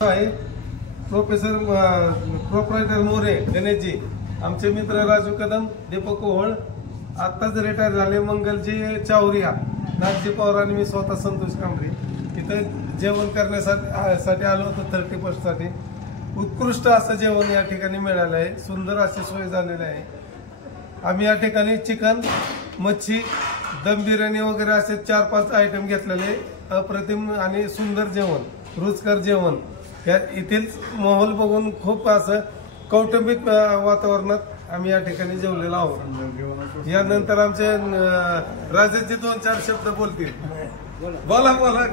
आहे professor proprietor More Ganeshji, आमचे मित्र राजू कदम, दीपक कोहळ आत्ताच रिटायर झाले, मंगलजी चावरिया, नागजी पवार आणि मी स्वतः संतोष कांबळे इथं जेवण करण्यासाठी आलो होतो 30% साठी। उत्कृष्ट असं जेवण या ठिकाणी मिळालं आहे, सुंदर अशी सोय झालेली आहे। आम्ही या ठिकाणी चिकन, मच्छी, दम बिर्याणी वगैरे असे 4-5 आयटम घेतलेले, अप्रतिम आणि सुंदर जेवण, रुचकर जेवण। या येथील माहोल बघून खूप असं कौटुंबिक वातावरणात आम्ही या ठिकाणी जेवलेलो आहोत। यानंतर आमचे राजेशजी 2-4 शब्द बोलतील। बोला बोला,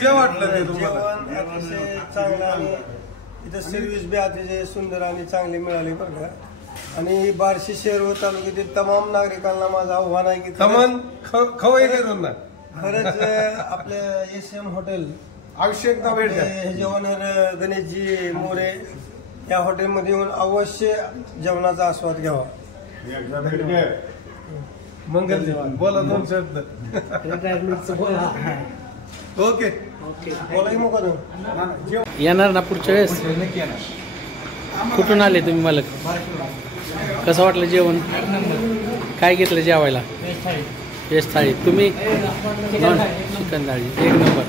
जे वाटलं ते तुम्हाला? अतिशय चांगलं आणि इथं सर्व्हिस बी अतिशय सुंदर आणि चांगली मिळाली बरं का। आणि बार्शी शहर व तालुक्यातील तमाम नागरिकांना माझं आव्हान आहे की खवई करून ना खरंच आपल्या SM हॉटेल आवश्यक एकदा भेट द्या। हे ओनर गणेशजी मोरे या हॉटेलमध्ये येऊन अवश्य जेवणाचा आस्वाद घ्यावा। मंगलजी बोला 2 शब्द। ओके बोलाही मग येणार ना पुढच्या वेळेस? कुठून आले तुम्ही मालक? कसं वाटलं जेवण? काय घेतलं जेवायला? व्हेज थाळी। तुम्ही? चिकन थाळी 1 नंबर।